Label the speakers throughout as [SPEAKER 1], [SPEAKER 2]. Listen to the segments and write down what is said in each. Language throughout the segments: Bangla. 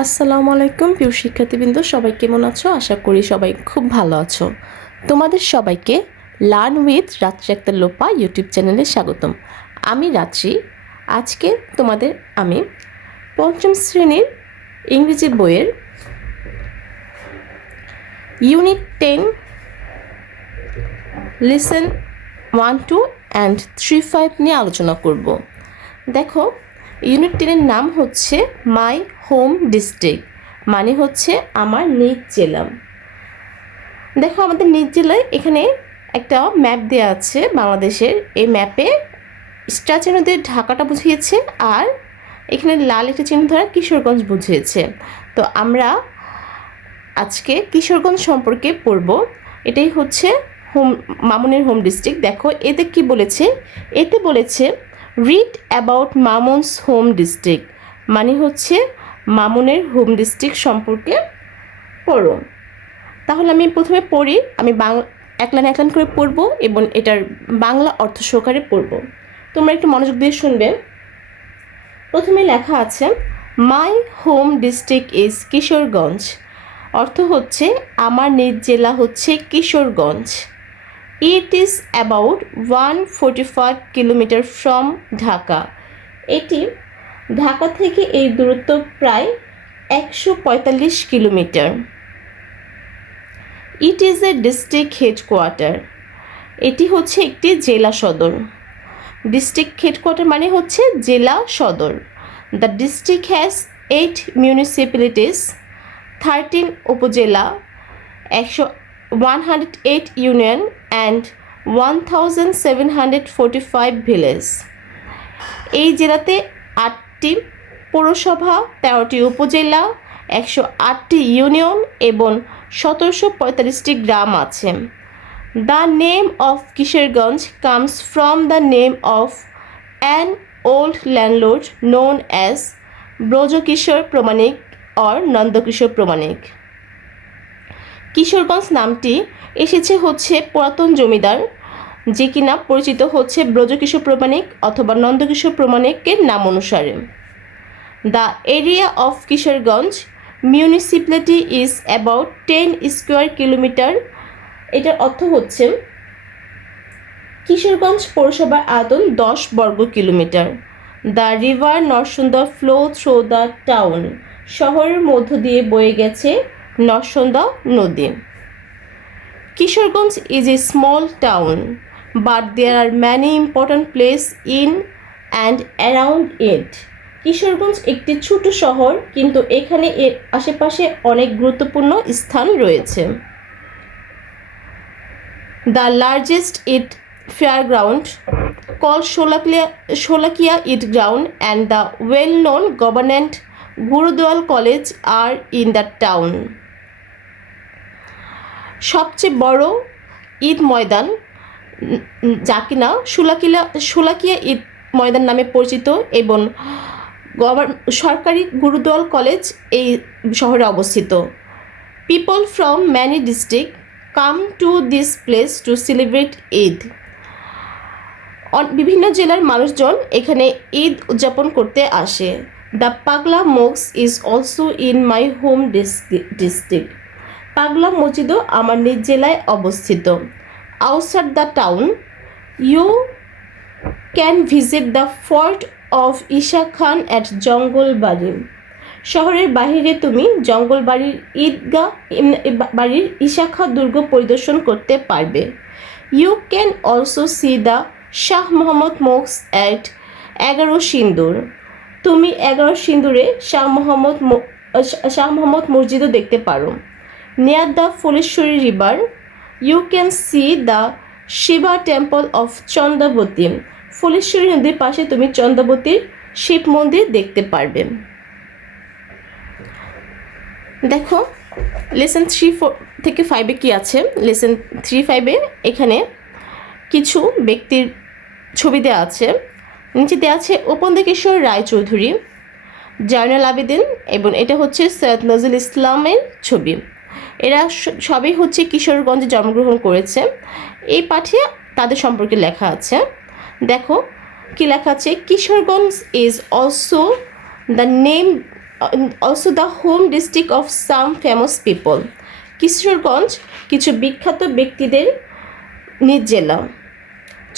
[SPEAKER 1] আসসালামু আলাইকুম, প্রিয় শিক্ষার্থীবৃন্দ, সবাই কেমন আছো? আশা করি সবাই খুব ভালো আছো। তোমাদের সবাইকে লার্ন উইথ রাত্রি একটা লোপা ইউটিউব চ্যানেলে স্বাগতম। আমি রাত্রি। আজকে তোমাদের আমি পঞ্চম শ্রেণির ইংরেজি বইয়ের unit ten lesson one two and three five নিয়ে আলোচনা করব। দেখো ইউনিট টেনের নাম হচ্ছে মাই হোম ডিস্ট্রিক্ট মানে হচ্ছে আমার নিজ জেলা দেখো আমাদের নিজ জেলায় এখানে একটা ম্যাপ দেওয়া আছে বাংলাদেশের। এই ম্যাপে স্টার চিহ্ন দিয়ে ঢাকাটা বুঝিয়েছে আর এখানে লাল একটা চিহ্ন ধরা কিশোরগঞ্জ বুঝিয়েছে। তো আমরা আজকে কিশোরগঞ্জ সম্পর্কে পড়ব। এটাই হচ্ছে হোম মামুনের হোম ডিস্ট্রিক্ট দেখো এতে কি বলেছে? এতে বলেছে read about Mamun's home district মানে হচ্ছে মামুনের হোম ডিস্ট্রিক্ট সম্পর্কে পড়ো। তাহলে আমি প্রথমে পড়ি, আমি বাংলা এক লাইন এক লাইন করে পড়ব এবং এটার বাংলা অর্থ সহকারে পড়ব। তোমরা একটু মনোযোগ দিয়ে শুনবে। প্রথমে লেখা আছে my home district is Kishoreganj অর্থ হচ্ছে, আমার নিজ জেলা হচ্ছে Kishoreganj. It is about one forty five kilometre from Dhaka এটি ঢাকা থেকে এই দূরত্ব প্রায় একশো পঁয়তাল্লিশ kilometre. It is a district headquarter এটি হচ্ছে একটি জেলা সদর। ডিস্ট্রিক্ট হেডকোয়ার্টার মানে হচ্ছে জেলা সদর। The district has eight municipalities thirteen upazila, একশো one hundred eight union and one thousand seven hundred forty five village এই জেলাতে আটটি পৌরসভা, তেরোটি উপজেলা, একশো আটটি ইউনিয়ন এবং সতেরোশো পঁয়তাল্লিশটি গ্রাম আছে। The name of Kishoreganj comes from the name of an old landlord known as Brajakishore Pramanik or Nandakishore Pramanik Kishoreganj নামটি এসেছে হচ্ছে পুরাতন জমিদার, যে কিনা পরিচিত হচ্ছে ব্রজকিশোর প্রমাণিক অথবা নন্দকিশোর প্রমাণিকের নাম অনুসারে। The area of Kishoreganj municipality is about ten square kilometre এটার অর্থ হচ্ছে কিশোরগঞ্জ পৌরসভার আয়তন দশ বর্গ kilometre. The river Narasunda flow through the town শহরের মধ্য দিয়ে বয়ে গেছে নরসন্দা নদী। Kishoreganj is a small town but there are many important place in and around it Kishoreganj একটি ছোট শহর কিন্তু এখানে এর আশেপাশে অনেক গুরুত্বপূর্ণ স্থান রয়েছে। The largest Eid fairground called Sholakia, Sholakia Eid Ground and the well-known government Gurudwal college are in the town. সবচেয়ে বড় ঈদ ময়দান যা কিনা সুলাকিলা সুলাকিয়া ঈদ ময়দান নামে পরিচিত এবং গভর্ন, সরকারি গুরুদোয়াল কলেজ এই শহরে অবস্থিত। People from many district come to this place to celebrate Eid বিভিন্ন জেলার মানুষজন এখানে ঈদ উদযাপন করতে আসে। The Pagla মোক্স is also in my home district Pagla মসজিদও আমার নিজ জেলায় অবস্থিত। Outside the town, you can visit the fort of Isa Khan at Jangalbari. শহরের বাহিরে তুমি জঙ্গলবাড়ির ঈদগাহ বাড়ির ঈশাখা দুর্গ পরিদর্শন করতে পারবে। You can also see the Shah Mohammad মোক্স at এগারো সিন্দুর। তুমি এগারো সিন্দুরে শাহ মোহাম্মদ শাহ মোহাম্মদ মসজিদও দেখতে পারো। Near the Phuleshwari river you can see the Shiva temple of Chandrabati Phuleshwari নদীর পাশে তুমি চন্দ্রাবতীর শিব মন্দির দেখতে পারবে। দেখো লেসন থ্রি থেকে ফাইভে কি আছে? লেসন থ্রি ফাইভে এখানে কিছু ব্যক্তির ছবি দেওয়া আছে। নিচে দেওয়া আছে উপেন্দ্রকিশোর রায়চৌধুরী জয়নাল আবেদিন, এবং এটা হচ্ছে সৈয়দ নজরুল ইসলামের ছবি। এরা সবই হচ্ছে কিশোরগঞ্জে জন্মগ্রহণ করেছে। এই পাঠে তাদের সম্পর্কে লেখা আছে। দেখো, কি লেখা আছে? Kishoreganj is also the name also the home district of some famous people Kishoreganj কিছু বিখ্যাত ব্যক্তিদের নিজ জেলা।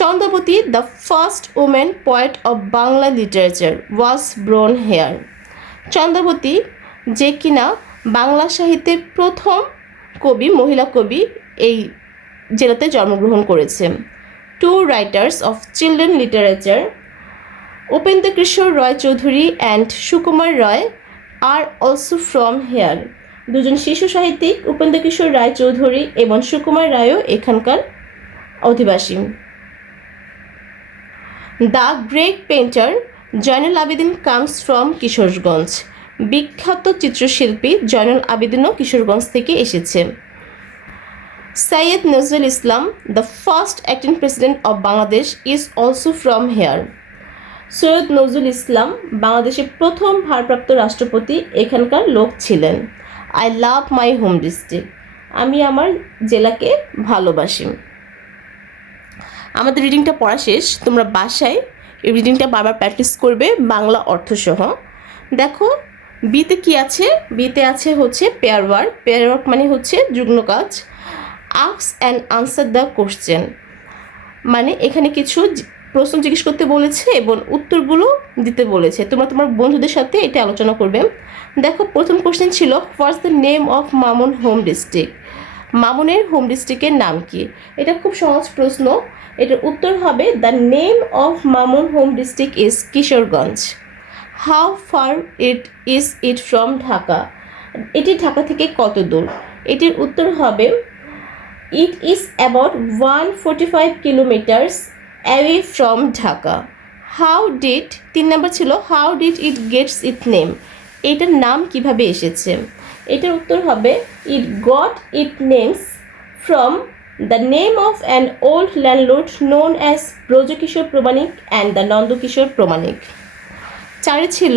[SPEAKER 1] Chandrabati the first women poet of Bangla literature was born here Chandrabati যে কিনা বাংলা সাহিত্যের প্রথম কবি, মহিলা কবি এই জেলাতে জন্মগ্রহণ করেছে two writers of children literature Upendra Kishore Roy Chowdhury and Sukumar Roy are also from here দুজন শিশু সাহিত্যিক, উপেন্দ্র কিশোর রায় চৌধুরী এবং সুকুমার রায়ও এখানকার অধিবাসী। The great painter Zainul Abedin comes from Kishoreganj বিখ্যাত চিত্রশিল্পী জয়নুল আবেদিনও কিশোরগঞ্জ থেকে এসেছে। Syed Nazrul Islam the first acting president of Bangladesh is also from here Syed Nazrul Islam বাংলাদেশের প্রথম ভারপ্রাপ্ত রাষ্ট্রপতি এখানকার লোক ছিলেন। I love my home district আমি আমার জেলাকে ভালোবাসি। আমাদের রিডিংটা পড়া শেষ। তোমরা বাসায় এই রিডিংটা বারবার প্র্যাকটিস করবে বাংলা অর্থসহ। দেখো বিতে কি আছে? বিতে আছে হচ্ছে পেয়ার ওয়ার্ক পেয়ার ওয়ার্ক মানে হচ্ছে যুগ্ম কাজ। আক্স অ্যান্ড আনসার দ্য কোশ্চেন মানে এখানে কিছু প্রশ্ন জিজ্ঞেস করতে বলেছে এবং উত্তরগুলো দিতে বলেছে। তোমরা তোমার বন্ধুদের সাথে এটা আলোচনা করবে। দেখো, প্রথম কোশ্চেন ছিল what's the name of Mamun home district মামুনের হোম ডিস্ট্রিক্টের নাম কি? এটা খুব সহজ প্রশ্ন। এটার উত্তর হবে the name of Mamun home district is Kishoreganj how far it is it from Dhaka? এটি ঢাকা থেকে কত দূর? এটির উত্তর হবে it is about one forty five kilometres away from Dhaka. How did তিন নম্বর ছিল how did it gets it name এটার নাম কীভাবে এসেছে? এটার উত্তর হবে it got it names from the name of an old landlord known as Brajakishore Pramanik and the Nandakishore Pramanik. চারে ছিল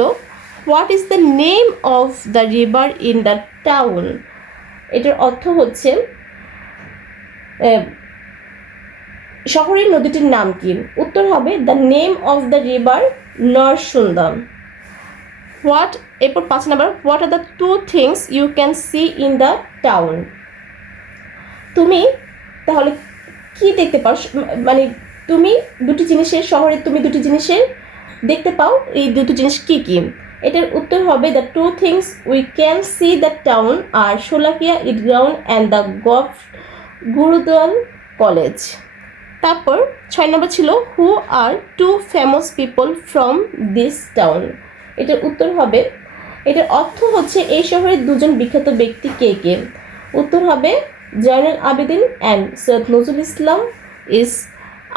[SPEAKER 1] what is the name of the river in the town এটার অর্থ হচ্ছে শহরের নদীটির নাম কি? উত্তর হবে the name of the river Narasunda what এরপর পাঁচ number what are the two things you can see in the town তুমি তাহলে কি দেখতে পাও মানে তুমি দুটি জিনিসের শহরে, তুমি দুটি জিনিসের দেখতে পাও এই দুটো জিনিস কি কি? এটার উত্তর হবে the two things we can see the town are Sholakia Eid ground and the gov Gurudayal college তারপর ছয় নম্বর ছিল who are two famous people from this town এটার উত্তর হবে, এটার অর্থ হচ্ছে এই শহরের দুজন বিখ্যাত ব্যক্তি কে কে? উত্তর হবে Zainul Abedin and Syed Nazrul Islam is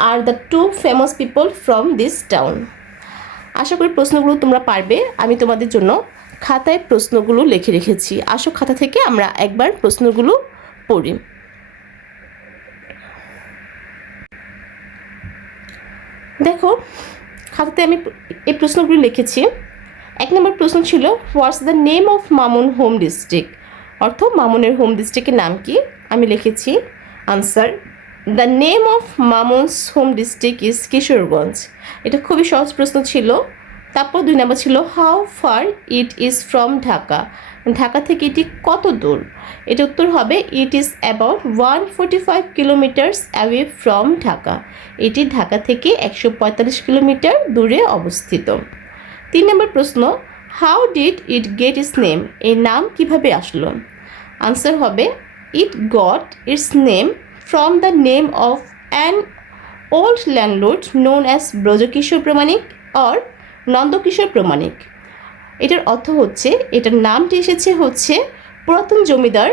[SPEAKER 1] are the two famous people from this town আশা করি প্রশ্নগুলো তোমরা পারবে। আমি তোমাদের জন্য খাতায় প্রশ্নগুলো লিখে রেখেছি। আসো খাতা থেকে আমরা একবার প্রশ্নগুলো পড়ি। দেখো, খাতাতে আমি এই প্রশ্নগুলো লিখেছি। এক নম্বর প্রশ্ন ছিল what's the name of Mamun home district অর্থ মামুনের হোম ডিস্ট্রিক্টের নাম কি? আমি লিখেছি answer the name of Mamun's home district is Kishoreganj এটা খুবই সহজ প্রশ্ন ছিল। তারপর দুই নম্বর ছিল how far it is from Dhaka? Dhaka থেকে এটি কত দূর? এটা উত্তর হবে it is about one forty five kilometres away from Dhaka. এটি ঢাকা থেকে একশো পঁয়তাল্লিশ কিলোমিটার দূরে অবস্থিত। তিন নম্বর প্রশ্ন how did it get its name এর নাম কীভাবে আসলো? আনসার হবে it got its name from the name of an old landlord known as Brajakishore Pramanik or Nandakishore Pramanik এটার অর্থ হচ্ছে, এটার নামটি এসেছে হচ্ছে পুরাতন জমিদার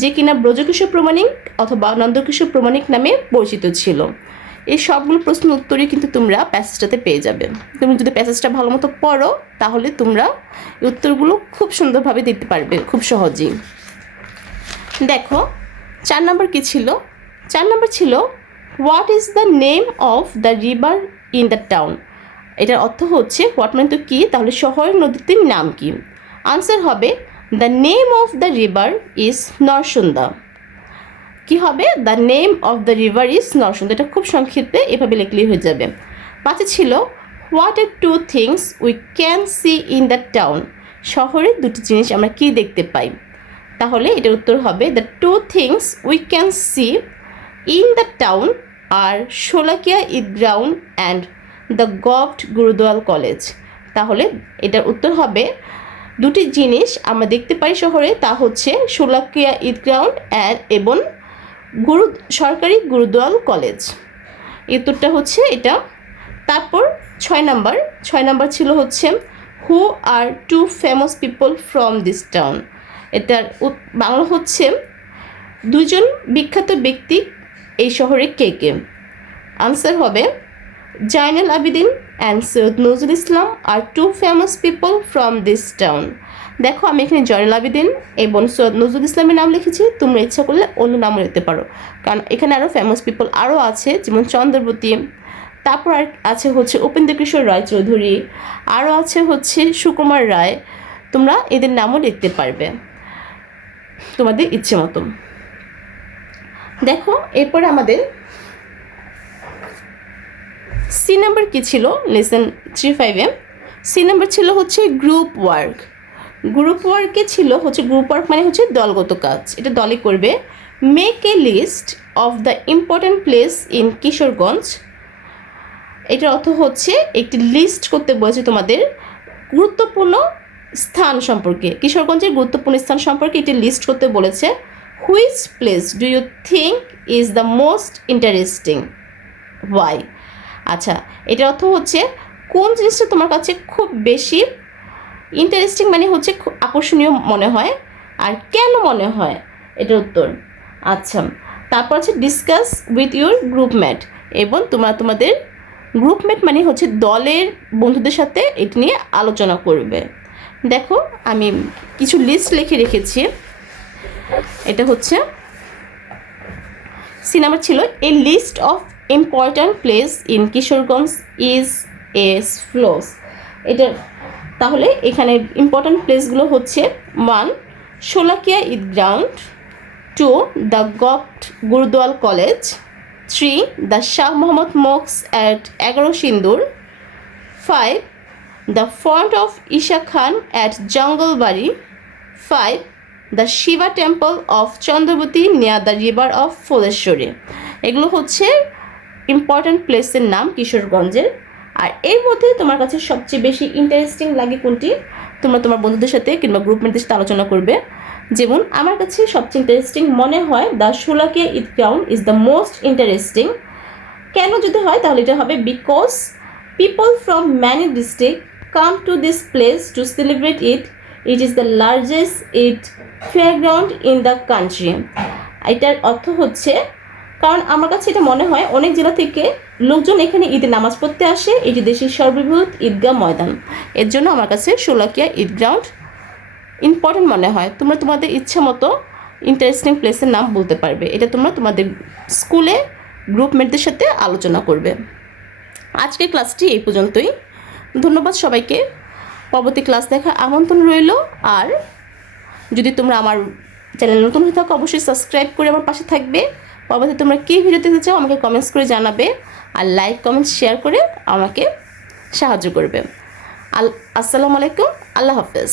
[SPEAKER 1] যে কিনা ব্রজকিশোর প্রমাণিক অথবা নন্দকিশোর প্রমাণিক নামে পরিচিত ছিল। এই সবগুলো প্রশ্ন উত্তরই কিন্তু তোমরা প্যাসেজটাতে পেয়ে যাবে। তুমি যদি প্যাসেজটা ভালো মতো পড়ো, তাহলে তোমরা উত্তরগুলো খুব সুন্দরভাবে দিতে পারবে, খুব সহজেই। দেখো, চার নম্বর কী ছিল? চার নম্বর ছিল what is the name of the river in the town এটার অর্থ হচ্ছে হোয়াট মানে তো কী? তাহলে শহরের নদীটির নাম কি? আনসার হবে the name of the river is Narasunda কি হবে? The name of the river is Narasunda এটা খুব সংক্ষিপ্তে এভাবে লিখলেই হয়ে যাবে। পাঁচে ছিল what are two things we can see in the town শহরে দুটি জিনিস আমরা কি দেখতে পাই? তাহলে এটার উত্তর হবে the two things we can see in the town are Sholakia Eid ground and the gov Gurudayal college. তাহলে এটার উত্তর হবে দুটি জিনিস আমরা দেখতে পাই শহরে, তা হচ্ছে শোলাকিয়া ঈদগ্রাউন্ড অ্যান্ড এবং গুরু সরকারি গুরুদোয়াল কলেজ। উত্তরটা হচ্ছে এটা। তারপর ছয় নাম্বার ছয় নাম্বার ছিল হচ্ছে who are two famous people from this town এটার বাংলা হচ্ছে দুজন বিখ্যাত ব্যক্তি এই শহরে কে কে? আনসার হবে Zainal Abedin and Syed Nazrul Islam are two famous people from this town দেখো, আমি এখানে জয়নাল আবিদিন এবং সৈয়দ নজরুল ইসলামের নাম লিখেছি। তোমরা ইচ্ছা করলে অন্য নামও লিখতে পারো। কারণ এখানে আরও ফেমাস পিপল আরও আছে, যেমন চন্দ্রবতী। তারপর আর আছে হচ্ছে উপেন্দ্র কিশোর রায় চৌধুরী আরও আছে হচ্ছে সুকুমার রায়। তোমরা এদের নামও লিখতে পারবে। তোমাদের ইচ্ছে মতো। দেখো, এরপরে আমাদের সি নাম্বার কী ছিল? লেসন থ্রি ফাইভে সি নাম্বার ছিল হচ্ছে গ্রুপ ওয়ার্ক গ্রুপ ওয়ার্কে ছিল? হচ্ছে গ্রুপ ওয়ার্ক মানে হচ্ছে দলগত কাজ। এটা দলে করবে। Make a list of the important place in Kishoreganj. এটার অর্থ হচ্ছে একটি লিস্ট করতে বলেছে তোমাদের গুরুত্বপূর্ণ স্থান সম্পর্কে। কিশোরগঞ্জের গুরুত্বপূর্ণ স্থান সম্পর্কে একটি লিস্ট করতে বলেছে। Which place do you think is the most interesting why আচ্ছা এটার অর্থ হচ্ছে, কোন জিনিসটা তোমার কাছে খুব বেশি ইন্টারেস্টিং মানে হচ্ছে খুব আকর্ষণীয় মনে হয়, আর কেন মনে হয়? এটার উত্তর। আচ্ছা তারপর হচ্ছে ডিসকাস উইথ ইউর গ্রুপমেট এবং তোমরা তোমাদের গ্রুপমেট মানে হচ্ছে দলের বন্ধুদের সাথে এটি নিয়ে আলোচনা করবে। দেখো, আমি কিছু লিস্ট লিখে রেখেছি। এটা হচ্ছে সি নাম্বার ছিল a list of important place in Kishoreganj is as follows এটা তাহলে এখানে ইম্পর্ট্যান্ট প্লেসগুলো হচ্ছে one Sholakia Eid ground two the গপ্ট Gurudayal college three the Shah Mohammad মোক্স at Egaro Sindur five the fort of Isha Khan at Jangalbari five the Shiva temple of Chandrabati near the river of Phuleshwari. এগুলো হচ্ছে ইম্পর্ট্যান্ট প্লেসের নাম কিশোরগঞ্জের। আর এর মধ্যে তোমার কাছে সবচেয়ে বেশি ইন্টারেস্টিং লাগে কোনটি? তোমরা তোমার বন্ধুদের সাথে কিংবা গ্রুপমেটদের সাথে আলোচনা করবে। যেমন, আমার কাছে সবচেয়ে ইন্টারেস্টিং মনে হয় the Sholakia Eid ground is the most interesting কেন যদি হয়, তাহলে এটা হবে because people from many district come to this place to celebrate it it is the largest Eid fairground in the country এটার অর্থ হচ্ছে, কারণ আমার কাছে এটা মনে হয় অনেক জেলা থেকে লোকজন এখানে ঈদের নামাজ পড়তে আসে। এটি দেশের সর্ববৃহৎ ঈদগাহ ময়দান। এর জন্য আমার কাছে শোলাকিয়া ঈদ গ্রাউন্ড ইম্পর্টেন্ট মনে হয়। তোমরা তোমাদের ইচ্ছা মতো ইন্টারেস্টিং প্লেসের নাম বলতে পারবে। এটা তোমরা তোমাদের স্কুলে গ্রুপমেটদের সাথে আলোচনা করবে। আজকের ক্লাসটি এই পর্যন্তই। ধন্যবাদ সবাইকে। পরবর্তী ক্লাস দেখার আমন্ত্রণ রইল। আর যদি তোমরা আমার চ্যানেল নতুন হয়ে থাকো, অবশ্যই সাবস্ক্রাইব করে আমার পাশে থাকবে। পরবর্তী তোমরা কী ভিডিও দিতে চাও, আমাকে কমেন্টস করে জানাবে। আর লাইক কমেন্ট শেয়ার করে আমাকে সাহায্য করবে। আল আসসালামু আলাইকুম, আল্লাহ হাফেজ।